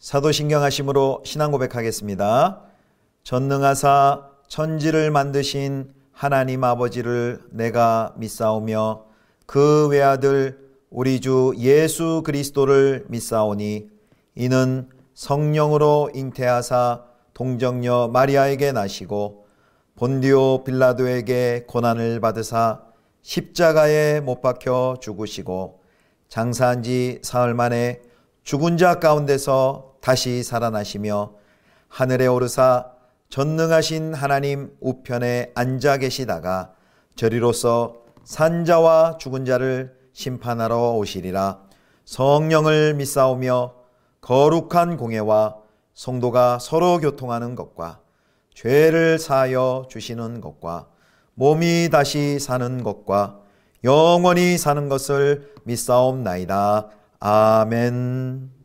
사도신경하심으로 신앙 고백하겠습니다. 전능하사 천지를 만드신 하나님 아버지를 내가 믿사오며 그 외아들 우리 주 예수 그리스도를 믿사오니 이는 성령으로 잉태하사 동정녀 마리아에게 나시고 본디오 빌라도에게 고난을 받으사 십자가에 못 박혀 죽으시고 장사한 지 사흘 만에 죽은 자 가운데서 다시 살아나시며 하늘에 오르사 전능하신 하나님 우편에 앉아 계시다가 저리로서 산자와 죽은 자를 심판하러 오시리라. 성령을 믿사오며 거룩한 공예와 성도가 서로 교통하는 것과 죄를 사하여 주시는 것과 몸이 다시 사는 것과 영원히 사는 것을 믿사옵나이다. 아멘.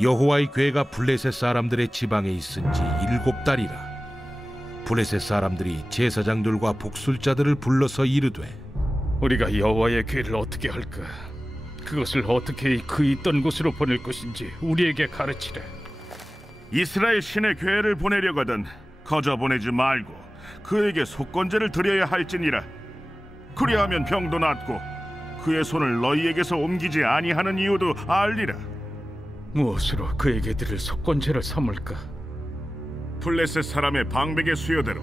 여호와의 궤가 블레셋 사람들의 지방에 있은 지 7달이라. 블레셋 사람들이 제사장들과 복술자들을 불러서 이르되, 우리가 여호와의 궤를 어떻게 할까? 그것을 어떻게 그 있던 곳으로 보낼 것인지 우리에게 가르치라. 이스라엘 신의 궤를 보내려거든 거저 보내지 말고 그에게 속건제를 드려야 할지니라. 그리하면 병도 낫고 그의 손을 너희에게서 옮기지 아니하는 이유도 알리라. 무엇으로 그에게 드릴 속건제를 삼을까? 블레셋 사람의 방백의 수요대로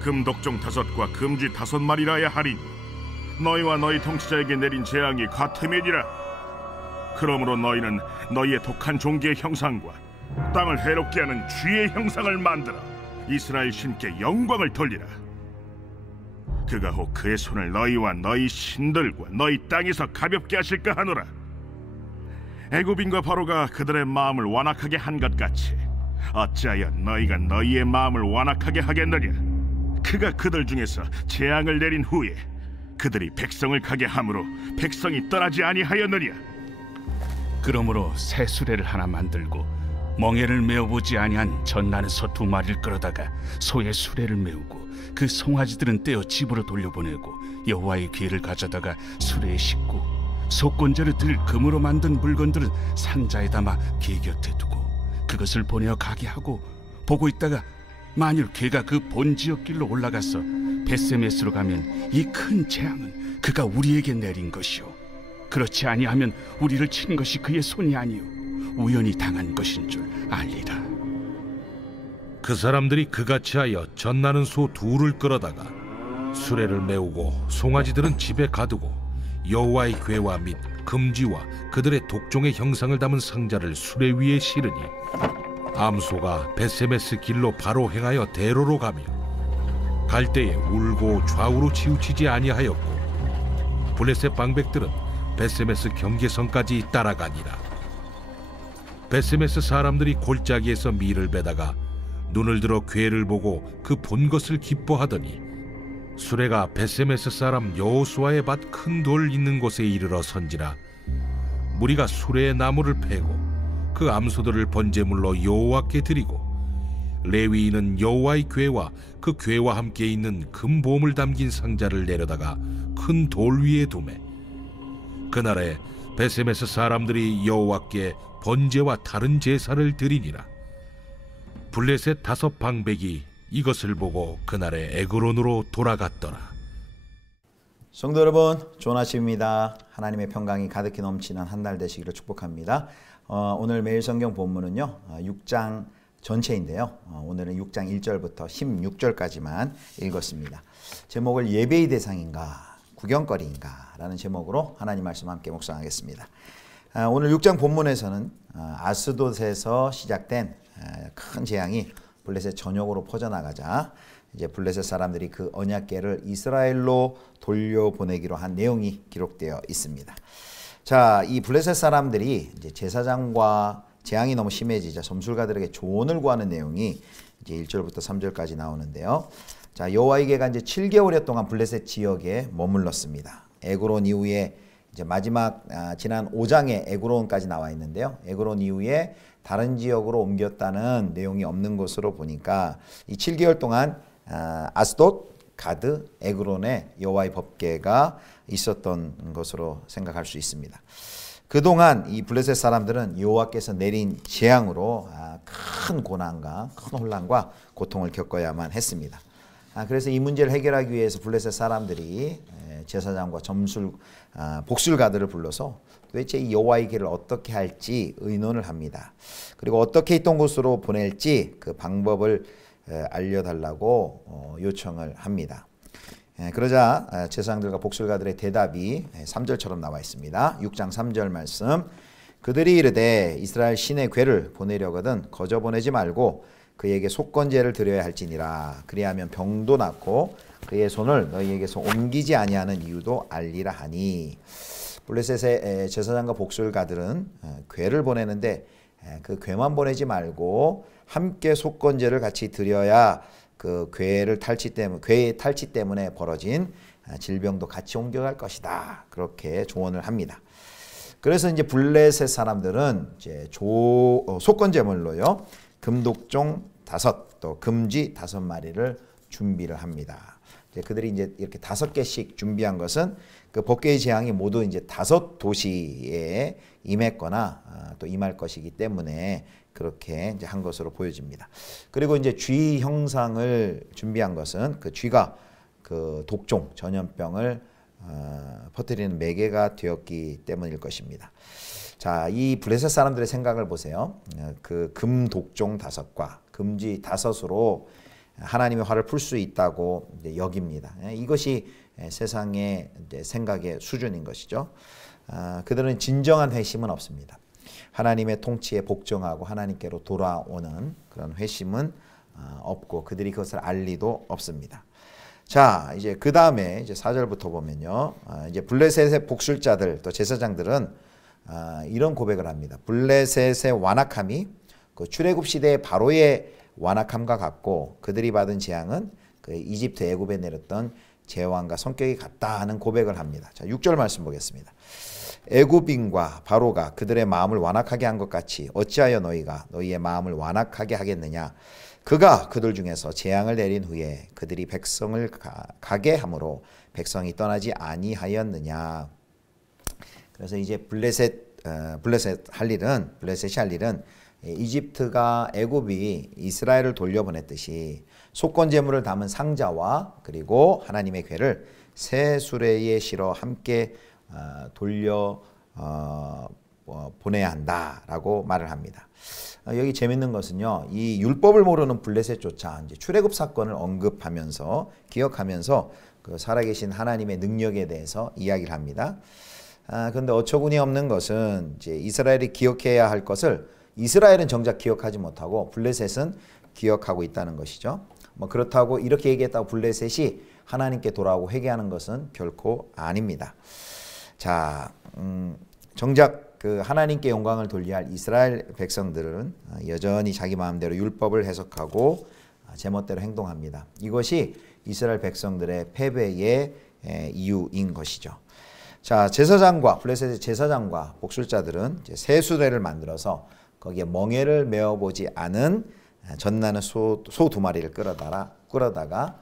금독종 5과 금쥐 5마리라야 하리니 너희와 너희 통치자에게 내린 재앙이 같음이니라. 그러므로 너희는 너희의 독한 종기의 형상과 땅을 해롭게 하는 쥐의 형상을 만들어 이스라엘 신께 영광을 돌리라. 그가 혹 그의 손을 너희와 너희 신들과 너희 땅에서 가볍게 하실까 하노라. 애굽인과 바로가 그들의 마음을 완악하게 한 것 같이 어찌하여 너희가 너희의 마음을 완악하게 하겠느냐. 그가 그들 중에서 재앙을 내린 후에 그들이 백성을 가게 함으로 백성이 떠나지 아니하였느냐. 그러므로 새 수레를 하나 만들고 멍에를 메어보지 아니한 젖나는 소 2마리를 끌어다가 소의 수레를 메우고 그 송아지들은 떼어 집으로 돌려보내고 여호와의 궤를 가져다가 수레에 싣고 속건제를 들 금으로 만든 물건들은 상자에 담아 궤 곁에 두고 그것을 보내어 가게 하고 보고 있다가 만일 궤가 그 본 지역 길로 올라가서 벳세메스로 가면 이 큰 재앙은 그가 우리에게 내린 것이요 그렇지 아니하면 우리를 친 것이 그의 손이 아니요 우연히 당한 것인 줄 알리라. 그 사람들이 그같이 하여 젖나는 소 2를 끌어다가 수레를 메우고 송아지들은 집에 가두고 여호와의 궤와 및 금지와 그들의 독종의 형상을 담은 상자를 수레 위에 실으니 암소가 벳세메스 길로 바로 행하여 대로로 가며 갈 때에 울고 좌우로 치우치지 아니하였고 블레셋 방백들은 벳세메스 경계선까지 따라가니라. 벳세메스 사람들이 골짜기에서 밀을 베다가 눈을 들어 궤를 보고 그 본 것을 기뻐하더니 수레가 벳세메스 사람 여호수아의 밭 큰 돌 있는 곳에 이르러 선지라. 무리가 수레의 나무를 패고 그 암소들을 번제물로 여호와께 드리고 레위인은 여호와의 궤와 그 궤와 함께 있는 금보물 담긴 상자를 내려다가 큰 돌 위에 두매 그날에 벳세메스 사람들이 여호와께 번제와 다른 제사를 드리니라. 블레셋 5 방백이 이것을 보고 그날에 에그론으로 돌아갔더라. 성도 여러분, 좋은 아침입니다. 하나님의 평강이 가득히 넘치는 한 날 되시기를 축복합니다. 오늘 매일 성경 본문은요 6장 전체인데요. 오늘은 6장 1절부터 16절까지만 읽었습니다. 제목을 예배의 대상인가 구경거리인가 라는 제목으로 하나님 말씀 함께 묵상하겠습니다. 오늘 6장 본문에서는 아스돗에서 시작된 큰 재앙이 블레셋 전역으로 퍼져나가자 이제 블레셋 사람들이 그 언약궤를 이스라엘로 돌려보내기로 한 내용이 기록되어 있습니다. 자, 이 블레셋 사람들이 이제 제사장과 재앙이 너무 심해지자 점술가들에게 조언을 구하는 내용이 이제 1절부터 3절까지 나오는데요. 자, 여호와의 궤가 이제 7개월여 동안 블레셋 지역에 머물렀습니다. 에그론 이후에 이제 마지막 지난 5장에 에그론까지 나와 있는데요. 에그론 이후에 다른 지역으로 옮겼다는 내용이 없는 것으로 보니까 이 7개월 동안 아스돗, 가드, 에그론에 여호와의 법궤가 있었던 것으로 생각할 수 있습니다. 그동안 이 블레셋 사람들은 여호와께서 내린 재앙으로 큰 고난과 큰 혼란과 고통을 겪어야만 했습니다. 그래서 이 문제를 해결하기 위해서 블레셋 사람들이 제사장과 복술가들을 불러서 도대체 이 여호와의 궤를 어떻게 할지 의논을 합니다. 그리고 어떻게 있던 곳으로 보낼지 그 방법을 알려달라고 요청을 합니다. 그러자 제사장들과 복술가들의 대답이 3절처럼 나와 있습니다. 6장 3절 말씀. 그들이 이르되 이스라엘 신의 궤를 보내려거든 거저 보내지 말고 그에게 속건제를 드려야 할지니라. 그리하면 병도 낫고 그의 손을 너희에게서 옮기지 아니하는 이유도 알리라 하니. 블레셋의 제사장과 복술가들은 궤를 보내는데 그 궤만 보내지 말고 함께 속건제를 같이 드려야 그 궤의 탈취 때문에 벌어진 질병도 같이 옮겨갈 것이다. 그렇게 조언을 합니다. 그래서 이제 블레셋 사람들은 이제 속건 제물로요 금독종 5, 또 금쥐 5마리를 준비를 합니다. 이제 그들이 이제 이렇게 5개씩 준비한 것은 그 법궤의 재앙이 모두 이제 5도시에 임했거나 또 임할 것이기 때문에 그렇게 이제 한 것으로 보여집니다. 그리고 이제 쥐 형상을 준비한 것은 그 쥐가 그 독종 전염병을 퍼뜨리는 매개가 되었기 때문일 것입니다. 자, 이 블레셋 사람들의 생각을 보세요. 그 금독종 5과 금쥐 5으로 하나님의 화를 풀 수 있다고 이제 여깁니다. 이것이 세상의 이제 생각의 수준인 것이죠. 그들은 진정한 회심은 없습니다. 하나님의 통치에 복종하고 하나님께로 돌아오는 그런 회심은 없고 그들이 그것을 알 리도 없습니다. 자, 이제 그 다음에 이제 4절부터 보면요. 이제 블레셋의 복술자들 또 제사장들은 이런 고백을 합니다. 블레셋의 완악함이 그 출애굽 시대의 바로의 완악함과 같고 그들이 받은 재앙은 그 이집트 애굽에 내렸던 제왕과 성격이 같다 하는 고백을 합니다. 자, 6절 말씀 보겠습니다. 애굽인과 바로가 그들의 마음을 완악하게 한 것 같이 어찌하여 너희가 너희의 마음을 완악하게 하겠느냐. 그가 그들 중에서 재앙을 내린 후에 그들이 백성을 가게 함으로 백성이 떠나지 아니하였느냐. 그래서 이제 블레셋이 할 일은 이집트가 애굽이 이스라엘을 돌려보냈듯이 속건 제물을 담은 상자와 그리고 하나님의 궤를 새 수레에 실어 함께 돌려 보내야 한다라고 말을 합니다. 여기 재밌는 것은요, 이 율법을 모르는 블레셋조차 이제 출애굽 사건을 언급하면서 기억하면서 그 살아계신 하나님의 능력에 대해서 이야기를 합니다. 그런데 어처구니 없는 것은 이제 이스라엘이 기억해야 할 것을 이스라엘은 정작 기억하지 못하고 블레셋은 기억하고 있다는 것이죠. 뭐 그렇다고 이렇게 얘기했다고 블레셋이 하나님께 돌아오고 회개하는 것은 결코 아닙니다. 자, 정작 그 하나님께 영광을 돌려야 할 이스라엘 백성들은 여전히 자기 마음대로 율법을 해석하고 제멋대로 행동합니다. 이것이 이스라엘 백성들의 패배의 이유인 것이죠. 자, 블레셋의 제사장과 복술자들은 이제 새 수레를 만들어서 거기에 멍에를 메어보지 않은 젖나는 소 2마리를 끌어다가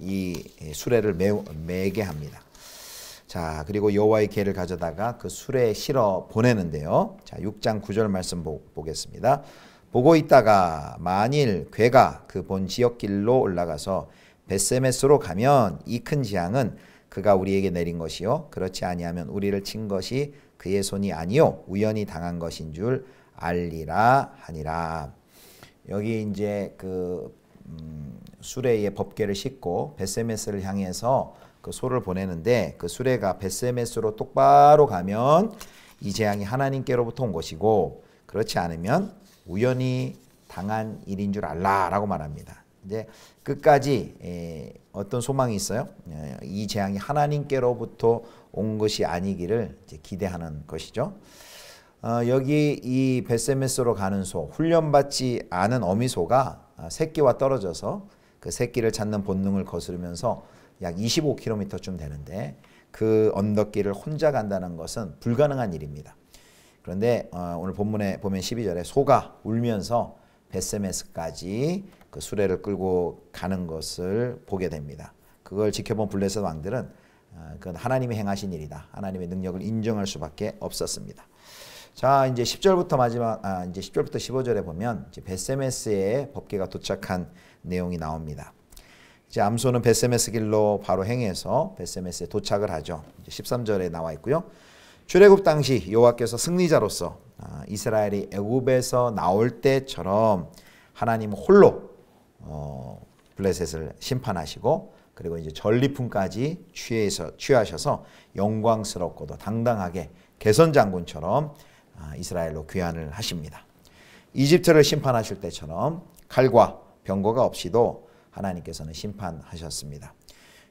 이 수레를 매게 합니다. 자, 그리고 여호와의 궤를 가져다가 그 수레에 실어 보내는데요. 자, 6장 9절 말씀 보겠습니다. 보고 있다가 만일 궤가 그 본 지역길로 올라가서 벳세메스로 가면 이 큰 재앙은 그가 우리에게 내린 것이요 그렇지 아니하면 우리를 친 것이 그의 손이 아니요 우연히 당한 것인 줄 알리라 하니라. 여기 이제 그 수레에 법궤를 싣고 벳세메스를 향해서 그 소를 보내는데 그 수레가 벳세메스로 똑바로 가면 이 재앙이 하나님께로부터 온 것이고 그렇지 않으면 우연히 당한 일인 줄 알라라고 말합니다. 이제 끝까지 어떤 소망이 있어요? 이 재앙이 하나님께로부터 온 것이 아니기를 이제 기대하는 것이죠. 여기 이 벳세메스로 가는 소, 훈련받지 않은 어미소가 새끼와 떨어져서 그 새끼를 찾는 본능을 거스르면서 약 25km쯤 되는데 그 언덕길을 혼자 간다는 것은 불가능한 일입니다. 그런데 오늘 본문에 보면 12절에 소가 울면서 벳세메스까지 그 수레를 끌고 가는 것을 보게 됩니다. 그걸 지켜본 블레셋 왕들은 그건 하나님이 행하신 일이다. 하나님의 능력을 인정할 수밖에 없었습니다. 자, 이제 10절부터 이제 10절부터 15절에 보면 이제 벳세메스에 법궤가 도착한 내용이 나옵니다. 이제 암소는 벳세메스 길로 바로 행해서 벳세메스에 도착을 하죠. 이제 13절에 나와 있고요. 출애굽 당시 여호와께서 승리자로서 이스라엘이 애굽에서 나올 때처럼 하나님 홀로 블레셋을 심판하시고 그리고 이제 전리품까지 취하셔서 영광스럽고도 당당하게 개선 장군처럼 이스라엘로 귀환을 하십니다. 이집트를 심판하실 때처럼 칼과 병거가 없이도 하나님께서는 심판하셨습니다.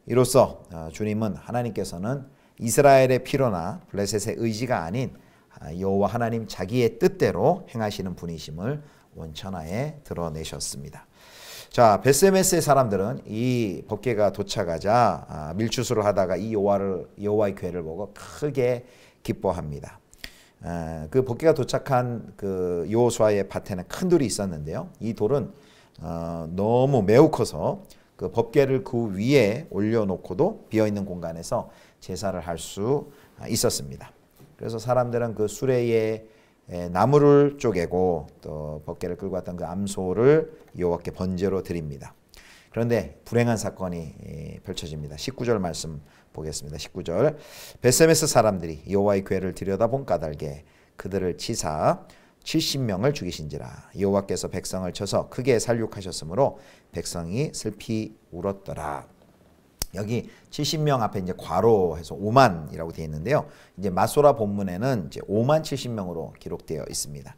이로써 주님은 하나님께서는 이스라엘의 필요나 블레셋의 의지가 아닌 여호와 하나님 자기의 뜻대로 행하시는 분이심을 원천하에 드러내셨습니다. 자, 벳세메스의 사람들은 이 법궤가 도착하자 밀추수를 하다가 이 여호와의 궤를 보고 크게 기뻐합니다. 그 법궤가 도착한 그 여호수아의 밭에는 큰 돌이 있었는데요. 이 돌은 너무 매우 커서 그 법궤를 그 위에 올려놓고도 비어있는 공간에서 제사를 할 수 있었습니다. 그래서 사람들은 그 수레에 나무를 쪼개고 또 법궤를 끌고 왔던 그 암소를 여호와께 번제로 드립니다. 그런데 불행한 사건이 펼쳐집니다. 19절 말씀 보겠습니다. 19절 벳세메스 사람들이 여호와의 궤를 들여다본 까닭에 그들을 치사 70명을 죽이신지라. 여호와께서 백성을 쳐서 크게 살육하셨으므로 백성이 슬피 울었더라. 여기 70명 앞에 이제 괄호해서 5만이라고 되어 있는데요. 이제 마소라 본문에는 이제 5만 70명으로 기록되어 있습니다.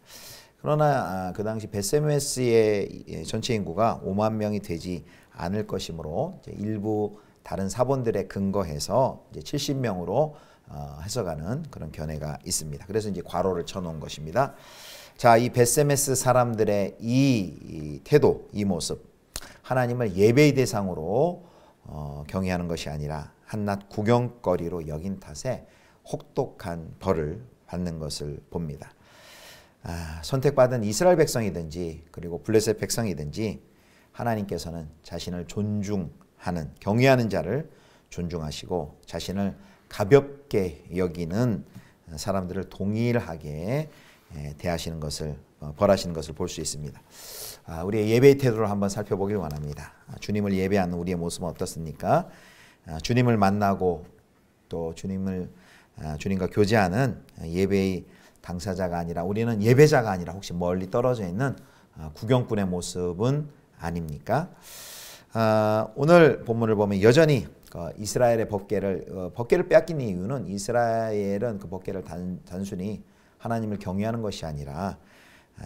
그러나 그 당시 벳세메스의 전체 인구가 5만 명이 되지 않을 것이므로 이제 일부 다른 사본들에 근거해서 이제 70명으로 해석하는 그런 견해가 있습니다. 그래서 이제 괄호를 쳐놓은 것입니다. 자, 이 벳세메스 사람들의 이 태도, 이 모습, 하나님을 예배의 대상으로 경외하는 것이 아니라 한낱 구경거리로 여긴 탓에 혹독한 벌을 받는 것을 봅니다. 선택받은 이스라엘 백성이든지 그리고 블레셋 백성이든지 하나님께서는 자신을 존중하는, 경외하는 자를 존중하시고 자신을 가볍게 여기는 사람들을 동일하게 대하시는 것을, 벌하시는 것을 볼 수 있습니다. 우리의 예배의 태도를 한번 살펴보길 원합니다. 주님을 예배하는 우리의 모습은 어떻습니까? 주님을 만나고 또 주님과 교제하는 예배의 당사자가 아니라, 우리는 예배자가 아니라 혹시 멀리 떨어져 있는 구경꾼의 모습은 아닙니까? 오늘 본문을 보면 여전히 이스라엘의 법궤를 빼앗긴 이유는 이스라엘은 그 법궤를 단순히 하나님을 경외하는 것이 아니라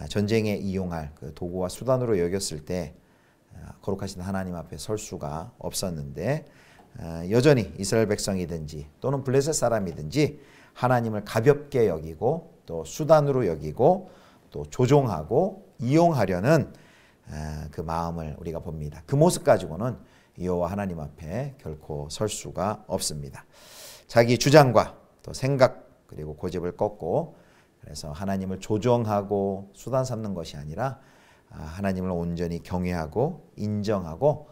전쟁에 이용할 그 도구와 수단으로 여겼을 때 거룩하신 하나님 앞에 설 수가 없었는데, 여전히 이스라엘 백성이든지 또는 블레셋 사람이든지 하나님을 가볍게 여기고 또 수단으로 여기고 또 조종하고 이용하려는 그 마음을 우리가 봅니다. 그 모습 가지고는 여호와 하나님 앞에 결코 설 수가 없습니다. 자기 주장과 또 생각 그리고 고집을 꺾고, 그래서 하나님을 조정하고 수단 삼는 것이 아니라 하나님을 온전히 경외하고 인정하고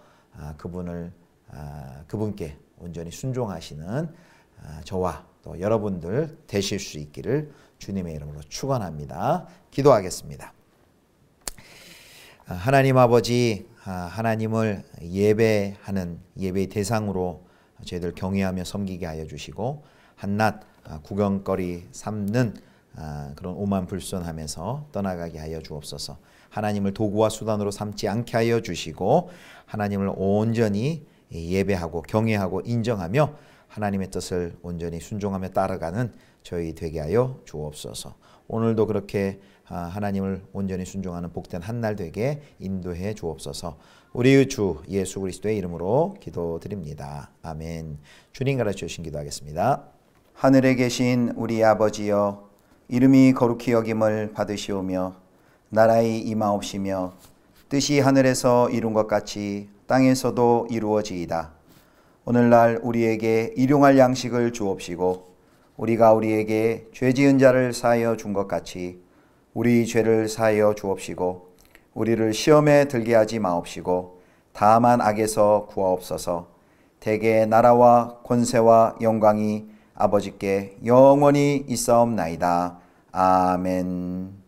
그분께 온전히 순종하시는 저와 또 여러분들 되실 수 있기를 주님의 이름으로 축원합니다. 기도하겠습니다. 하나님 아버지, 하나님을 예배하는 예배의 대상으로 저희들 경외하며 섬기게 하여 주시고 한낱 구경거리 삼는 그런 오만 불손하면서 떠나가게 하여 주옵소서. 하나님을 도구와 수단으로 삼지 않게 하여 주시고 하나님을 온전히 예배하고 경외하고 인정하며 하나님의 뜻을 온전히 순종하며 따라가는 저희 되게 하여 주옵소서. 오늘도 그렇게 하나님을 온전히 순종하는 복된 한 날 되게 인도해 주옵소서. 우리의 주 예수 그리스도의 이름으로 기도드립니다. 아멘. 주님 가르쳐 주신 기도하겠습니다. 하늘에 계신 우리 아버지여, 이름이 거룩히 여김을 받으시오며 나라의 임하옵시며 뜻이 하늘에서 이룬 것 같이 땅에서도 이루어지이다. 오늘날 우리에게 일용할 양식을 주옵시고 우리가 우리에게 죄 지은 자를 사하여 준 것 같이 우리 죄를 사하여 주옵시고 우리를 시험에 들게 하지 마옵시고 다만 악에서 구하옵소서. 대개 나라와 권세와 영광이 아버지께 영원히 있사옵나이다. 아멘.